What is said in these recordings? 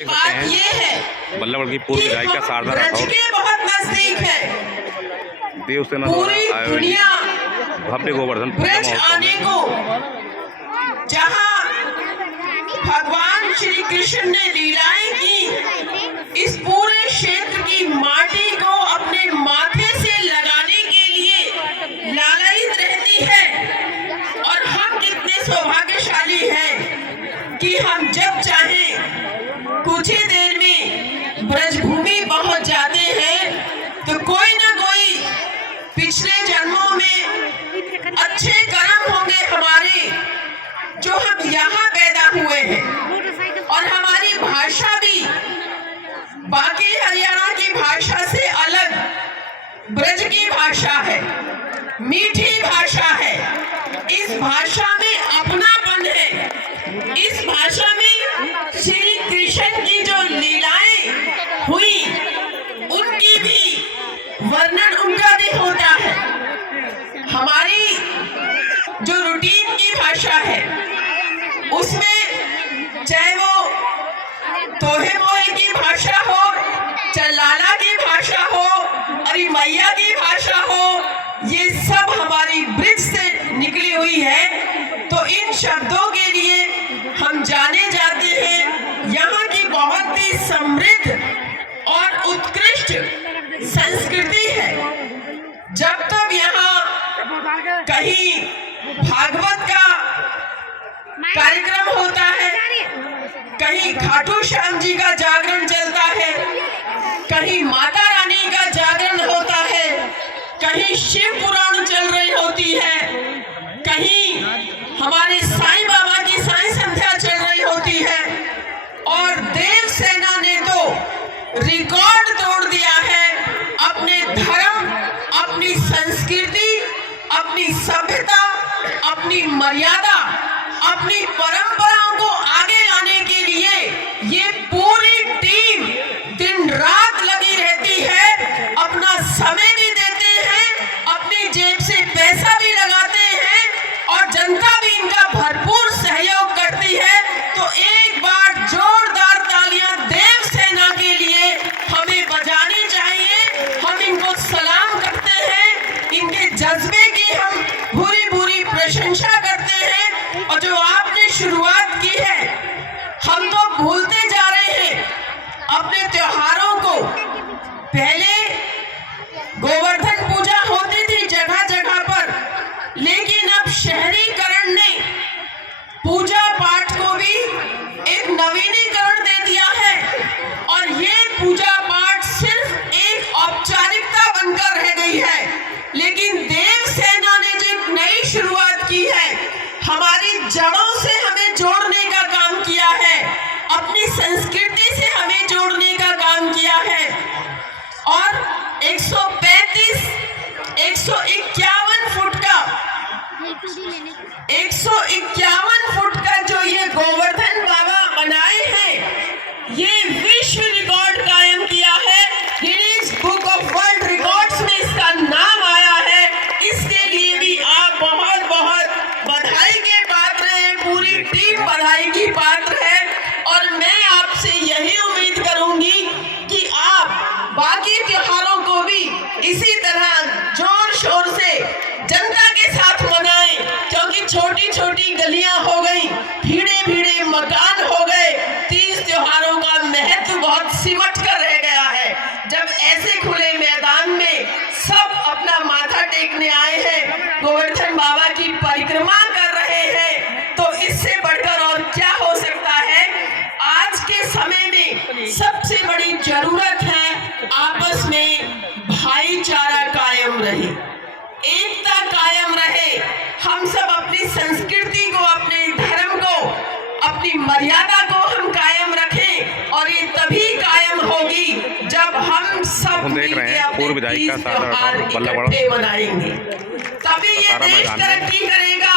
बात ये है बल्लभगढ़ की पूर्व विधायिका शारदा राठौर बहुत नजदीक है। देवसेना पूरी दुनिया भव्य गोवर्धन ब्रज आने को, जहाँ भगवान श्री कृष्ण ने लीलाएं की, इस पूरे क्षेत्र की माटी को अपने माथे से लगाने के लिए लालायित रहती है। और हम कितने सौभाग्यशाली हैं कि हम जब चाहें कुछ ही देर में ब्रजभूमि पहुंच जाते हैं। तो कोई ना कोई पिछले जन्मों में अच्छे कर्म होंगे हमारे, जो हम यहाँ पैदा हुए हैं। और हमारी भाषा भी बाकी हरियाणा की भाषा से अलग ब्रज की भाषा है, मीठी भाषा है। इस भाषा में अपनापन है। इस भाषा में श्री कृष्ण की जो लीलाएं हुई, उनकी भी वर्णन उनका भी होता है। हमारी जो रूटीन की भाषा है, उसमें चाहे वो तोहे मोहे की भाषा हो, चाहे लाला की भाषा हो, अरे मैया की भाषा हो, ये सब हमारी ब्रिज से निकली हुई है। तो इन शब्दों के लिए हम जाने जाते हैं। यहाँ की बहुत ही समृद्ध और उत्कृष्ट संस्कृति है। जब तक यहाँ कहीं भागवत का कार्यक्रम होता है, कहीं खाटू श्याम जी का जागरण चलता है, कहीं माता रानी का जागरण होता है, कहीं शिव पुराण चल रही होती है, कहीं हमारे साईं बाबा की साईं संध्या चल रही होती है। और देवसेना ने तो रिकॉर्ड तोड़ दिया है। अपने धर्म, अपनी संस्कृति, अपनी सभ्यता, अपनी मर्यादा, अपनी परंपराओं को आगे लाने के लिए ये पूरी टीम दिन रात लगी रहती है। अपना समय भी देते हैं, अपनी जेब से पैसा भी लगाते हैं, और जनता भी इनका भरपूर सहयोग करती है। तो एक बार जोरदार तालियां देवसेना के लिए हमें बजानी चाहिए। हम इनको सलाम करते हैं, इनके जज्बे की हम भूरी भूरी प्रशंसा करते हैं। और जो आपने शुरुआत की है, हम तो भूलते जा रहे हैं अपने त्योहारों को। पहले गोवर्धन पूजा होती थी जगह जगह पर, लेकिन अब शहरीकरण ने पूजा पाठ को भी एक नवीनीकरण दे दिया है। और ये पूजा पाठ सिर्फ एक औपचारिकता बनकर रह गई है। लेकिन देवसेना ने जो नई शुरुआत की है, हमारी जड़ों से हमें जोड़ने का काम किया है, अपनी संस्कृति से हमें जोड़ने का काम किया है। और 135, 151 फुट का 151 फुट का जो ये गोवर्धन बाबा बनाए हैं, ये विश्व रिकॉर्ड कायम किया है। Guinness book of world records में इसका नाम आया है। इसके लिए भी आप बहुत बहुत बधाई के पात्र हैं, पूरी टीम बधाई की पात्र है। और मैं आपसे यही उम्मीद करूंगी कि आप बाकी त्योहारों को भी इसी तरह जोर शोर से जनता के साथ मनाएं, क्योंकि छोटी छोटी गलियां हो गई, भीड़े भीड़े मकान हो गए। तीज त्योहारों का महत्व बहुत सिमट कर रह गया है। जब ऐसे खुले मैदान में सब अपना माथा टेकने आए हैं, गोवर्धन बाबा की परिक्रमा कर रहे हैं, तो इससे बढ़कर और क्या हो सकता है। आज के समय में सबसे बड़ी जरूरत है आपस में भाईचारा कायम रहे, एकता कायम रहे। हम सब अपनी संस्कृति को, अपने धर्म को, अपनी मर्यादा को हम कायम रखें। और ये तभी कायम होगी जब हम सब मिलकर पूर्व विधायिका शारदा इकट्ठे मनाएंगे। तभी ये देश तरक्की करेगा,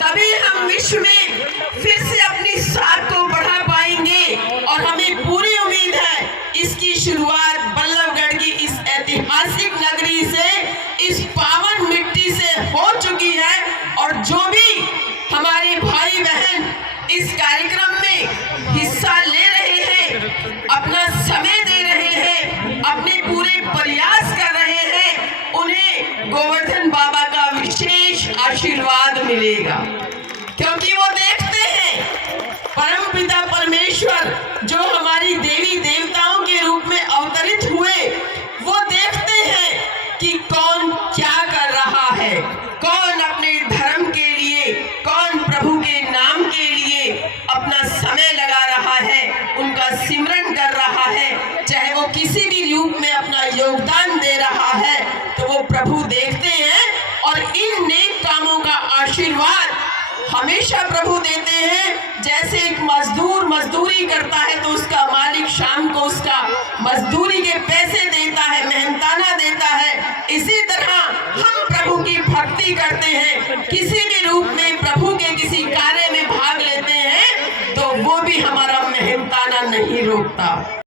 तभी हम विश्व में फिर से अपनी साख को बढ़ा पाएंगे। और हमें पूरी उम्मीद है इसकी शुरुआत बल्लभगढ़ की इस ऐतिहासिक नगरी से, इस पावन मिट्टी से हो चुकी है। और जो भी हमारे भाई बहन इस कार्यक्रम में हिस्सा ले रहे हैं, अपना समय दे रहे हैं, अपने पूरे प्रयास कर रहे हैं, उन्हें गोवर्धन बाबा का विशेष आशीर्वाद मिलेगा। क्योंकि वो देखते हैं परमपिता परमेश्वर जो हमारी देवी देवताओं के रूप में अवतरित हुए, वो देखते हैं कि कौन क्या कर रहा है, कौन अपने धर्म के लिए, कौन प्रभु के नाम के लिए अपना समय लगा रहा है, उनका सिमरन कर रहा है, चाहे वो किसी भी रूप में अपना योगदान दे रहा है, तो वो प्रभु देखते हैं और इन नेक कामों का आशीर्वाद हमेशा प्रभु देते हैं। जैसे एक मजदूर मजदूरी करता है तो उसका मालिक शाम को उसका मजदूरी के पैसे देता है, मेहनताना देता है, इसी तरह हम प्रभु की भक्ति करते हैं, किसी भी रूप में प्रभु के किसी कार्य में भाग लेते हैं तो वो भी हमारा मेहनताना नहीं रोकता।